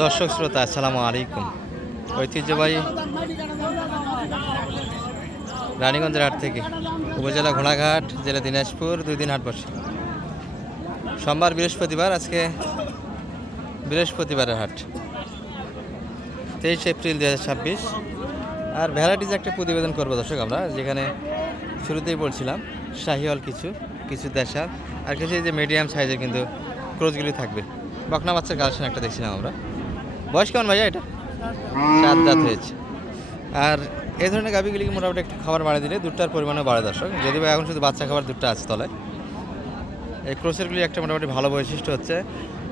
দর্শক শ্রোতা আসসালামু আলাইকুম। ঐতিহ্যবাহী রানীগঞ্জের হাট থেকে উপজেলা ঘোড়াঘাট, জেলা দিনাজপুর, 2 দিন হাট বসে। সোমবার বৃহস্পতিবার, আজকে বৃহস্পতিবারের হাট 23 এপ্রিল 2026। আর ভ্যারাইটিজ একটা প্রতিবেদন করবো দর্শক আমরা, যেখানে শুরুতেই বলছিলাম শাহিওয়াল কিছু দেশাল আর কিছু এই যে মিডিয়াম সাইজের কিন্তু ক্রোজগুলি থাকবে। বকনা বাচ্চার কালেকশন একটা দেখছিলাম আমরা। বয়স কেমন ভাইয়া এটা? 7 দাঁত হয়েছে। আর এই ধরনের গাভিগুলিকে মোটামুটি একটু খাবার বাড়িয়ে দিলে দুধটার পরিমাণও বাড়ে দর্শক। যদি বা এখন শুধু বাচ্চা খাবার দুধটা আছে তলায়, এই ক্রোসেরগুলি একটা মোটামুটি ভালো বৈশিষ্ট্য হচ্ছে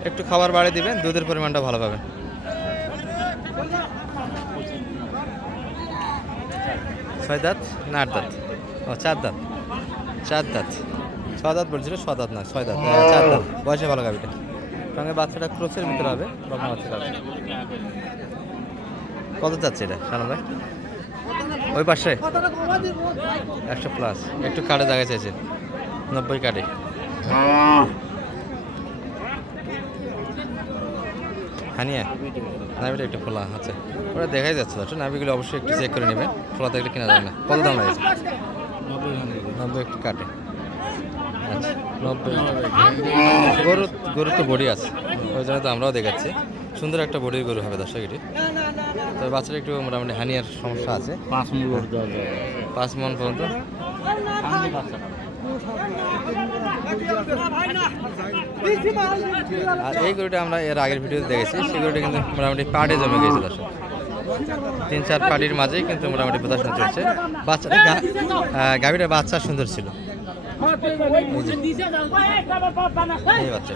একটু খাবার বাড়িয়ে দিবেন, দুধের পরিমাণটা ভালো পাবেন। ছয় দাঁত না 8 দাঁত? ও 4 দাঁত। 4 দাঁত, 6 দাঁত বলছিল, 6 দাঁত না 6 দাঁত, 4 দাঁত। বয়সে ভালো গাভিটা, সঙ্গে বাচ্চাটা ক্রোসের ভিতরে হবে, বকনা বাচ্চা হবে। কত যাচ্ছে এটা শানু ভাই? ওই পাশে 100 প্লাস। একটু কাটে জায়গা চাইছে, 90 কাটে। হানিয়া নাভিটা একটু খোলা আছে, ওরা দেখাই যাচ্ছে দর্শক। নাভিগুলো অবশ্যই একটু চেক করে নেবেন, খোলা থাকলে কিনা যাবে না। কত দাম লাগছে? 90 একটু কাটে। আচ্ছা 90। গরু তো বডি আছে, ওই জন্য তো আমরাও দেখাচ্ছি। সুন্দর একটা বডির গরু হবে দর্শক এটি। তবে বাচ্চাটা একটু মোটামুটি হানিয়ার সমস্যা আছে। 5 মণ পর্যন্ত। আর এই গরুটা আমরা এর আগের ভিডিওতে দেখেছি, সেই গরুটা কিন্তু মোটামুটি পাড়ে জমে গেছে দর্শক। 3-4 পাড়ির মাঝেই কিন্তু মোটামুটি প্রদর্শন চলছে। বাচ্চাটা গাভীটা বাচ্চা সুন্দর ছিল। এই বাচ্চা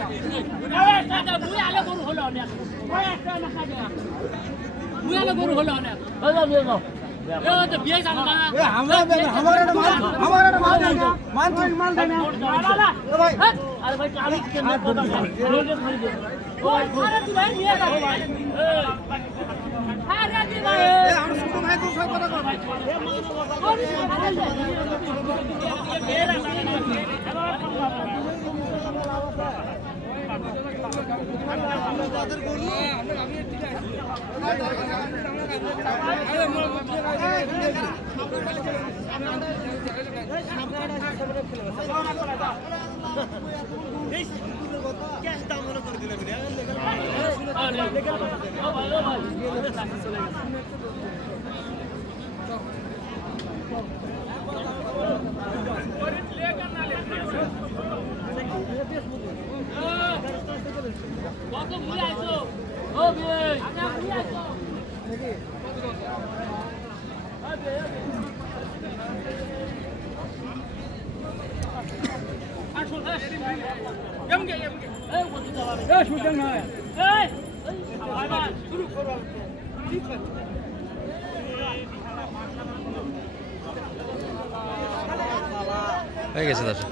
হয়ে গেছে দর্শক।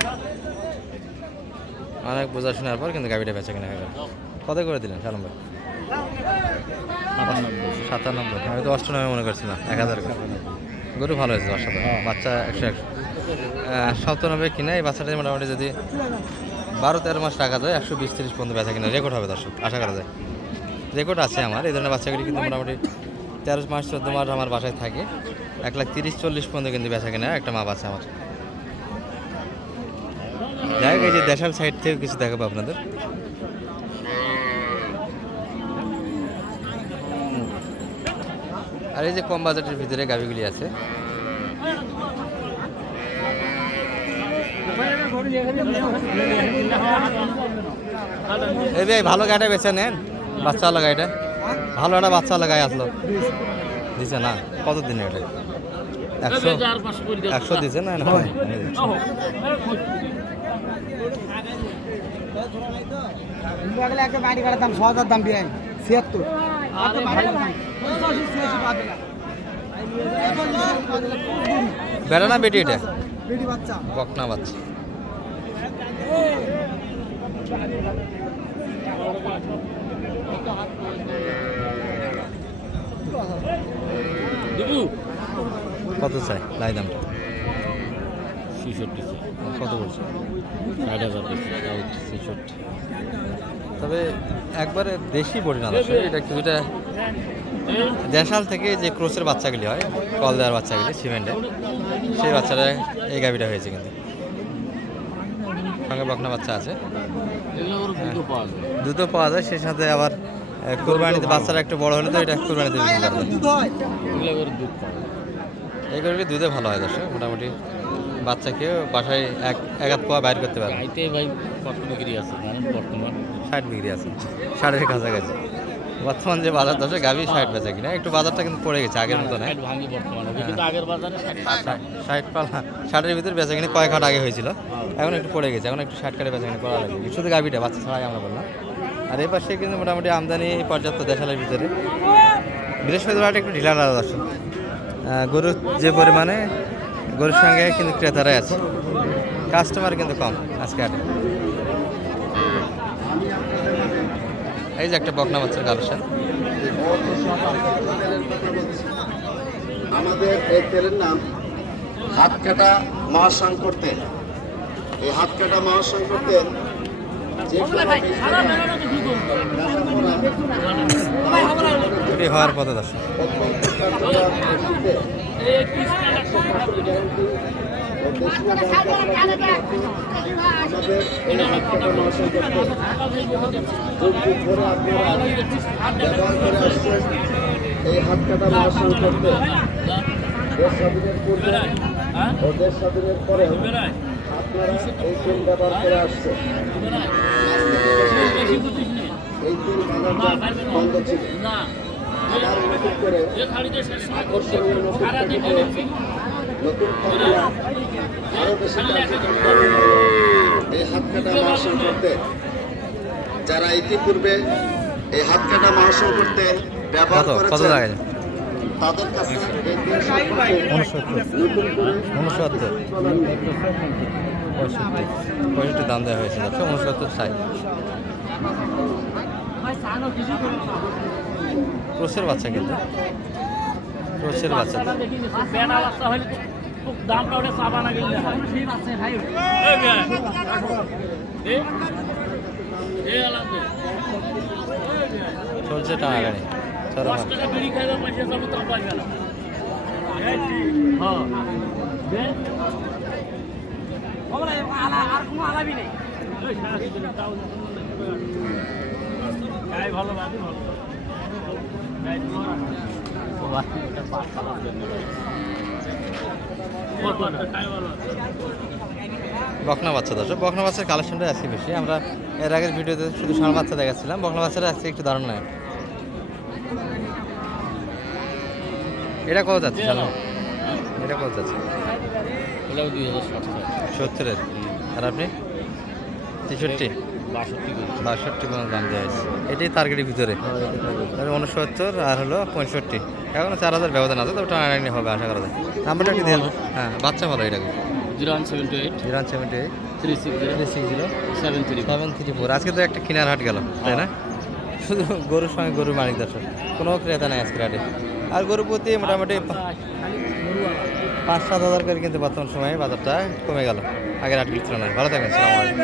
অনেক বোঝা শোনার পর কিন্তু গাড়িটা বেচা কেনা হয়ে গেল। কত করে দিলেন শালম ভাই? 97। আমি তো 98 মনে করছিলাম। 1000 গরু ভালো হয়েছে, অসাধারণ। বাচ্চা 100 97 কিনা। এই বাচ্চাটা মোটামুটি যদি 12-13 মাস রাখা যায় 120-30 পর্যন্ত বেচা কিনা রেকর্ড হবে দর্শক, আশা করা যায়। রেকর্ড আছে আমার। এই ধরনের বাচ্চাগুলি কিন্তু মোটামুটি 13 মাস 14 মাস আমার বাসায় থাকে। 1,30,40 পর্যন্ত কিন্তু বেচা কিনা একটা মা বাচ্চা আমার। যাই হোক, এই যে দেশাল সাইড থেকে কিছু দেখাবো আপনাদের। আর এই যে কম বাজেটের ভিতরে গাভিগুলি আছে। এই ভাই ভালো গাড়িটা বেছে নেন, বাচ্চা ওয়ালা গাড়িটা ভালো, একটা বাচ্চা ওয়ালা গাড়ি আসলো দিছে না? কত দিন এটা? 100 দিছে না? দাম 6,000 দাম দিয়ে 76। বেড়া না বেটি? এটা বেটি বাচ্চা, বকনা বাচ্চা। কত চাই লাই দামটা? 66। কত বলছে? 60,000। 66। তবে একবারে দেশি বডি না দর্শক, এটা একটু দুটা দেশাল থেকে যে ক্রোসের বাচ্চাগুলি হয়, কল দেওয়ার বাচ্চাগুলি সিমেন্টে, সেই বাচ্চাটা এই গাভিটা হয়েছে কিন্তু সঙ্গে বকনা বাচ্চা আছে, দুধও পাওয়া যায়। সেই সাথে আবার কোরবানিতে বাচ্চারা একটু বড় হলে তো এটা কোরবানিতে বিক্রি করবে। এই গরুটি দুধে ভালো হয় দর্শক, মোটামুটি বাচ্চাকেও বাসায় এক হাত পোয়া বাইর করতে পারে। ভাই কত বিক্রি আছে জানেন বর্তমান 60 বিক্রি আছে, 60-এর কাছাকাছি বর্তমান যে বাজার দশে গাভি 60 বেচা কিনা, একটু বাজারটা কিন্তু পড়ে গেছে আগের মতো না। ভাঙি বর্তমানে কিন্তু আগের বাজারে 60 পালা 60-এর ভিতরে বেচা কিনা কয়েক হাট আগে হয়েছিল, এখন একটু পড়ে গেছে, এখন একটু 60 কাটে বেচা কিনা করা লাগে। শুধু গাভিটা বাচ্চা ছাড়াই আমরা বললাম। আর এই পাশে কিন্তু মোটামুটি আমদানি পর্যাপ্ত দেশালের ভিতরে। বৃহস্পতিবার একটু ঢিলা লাগা দর্শক, গরুর যে পরিমাণে গরুর সঙ্গে কিন্তু ক্রেতারাই আছে, কাস্টমার কিন্তু কম আজকে হাটে। এই যে একটা বকনা বাচ্চার কালেকশন, আমাদের এই তেলের নাম হাত কাটা মহাসংকট তেল। এই হাত কাটা মহাসংকট তেল যে এটি হওয়ার পথে দর্শক। আমাদের এই হাত কাটা মহাসংকট তেল যুগ যুগ ধরে আপনারা ব্যবহার করে আসছেন। এই হাত কাটা মহাসংকট তেল দেশ স্বাধীনের পূর্বে ও দেশ স্বাধীনের পরে আপনারা এই তেল ব্যবহার করে আসছেন। এই তেল বাজারজাত বন্ধ ছিল, আবার নতুন করে আকর্ষণীয় নতুন প্যাকেটে নতুন ফর্মুলা আরও বেশি কার্যকর করে এই হাত কাটা মহাসংকট তেল। যারা ইতিপূর্বে এই হাত কাটা মহাসংকট তেল ব্যবহার কত করেছেন লাগে? তাদের কাছে এই তেল সম্পর্কে 69 নতুন করে 69 65 দাম দেওয়া হয়েছে দর্শক, 69 চাই। ক্রোসের বাচ্চা কিন্তু ক্রোসের বাচ্চা দামটা ওটা চাবা না গেলে হয় চলছে টানাটানি চরম। বিড়ি খাইবে পয়সা সব তো পাইবে না আর কোনো আলাবি নেই ভালো ভালো বকনা বাচ্চা দর্শক, বকনা বাচ্চার কালেকশনটা আজকে বেশি। আমরা এর আগের ভিডিওতে শুধু ষাঁড় বাচ্চা দেখাচ্ছিলাম, বকনা বাচ্চাটা আজকে একটু দারুণ নয়। এটা কত যাচ্ছে জানো? এটা কত যাচ্ছে? এটাও 70-এর। আর আপনি 63 62 পর্যন্ত দাম দেওয়া হয়েছে। এটাই টার্গেটের ভিতরে 69 আর হলো 65, এখন 4000 ব্যবধান আছে, তবে টানাটানি হবে আশা করা যায়। নাম্বারটা একটু দিয়ে দেবো। হ্যাঁ বাচ্চা ভালো, এটা 0178 078 360 360 73 734। আজকে তো একটা কিনার হাট গেল, তাই না? শুধু গরুর সঙ্গে গরুর মালিক দর্শক, কোনো ক্রেতা নাই আজকের হাটে। আর গরু প্রতি মোটামুটি 5-7 হাজার করে কিন্তু বর্তমান সময়ে বাজারটা কমে গেল আগের হাটগুলির তুলনায়। ভালো থাকবেন, সালাম আলাইকুম।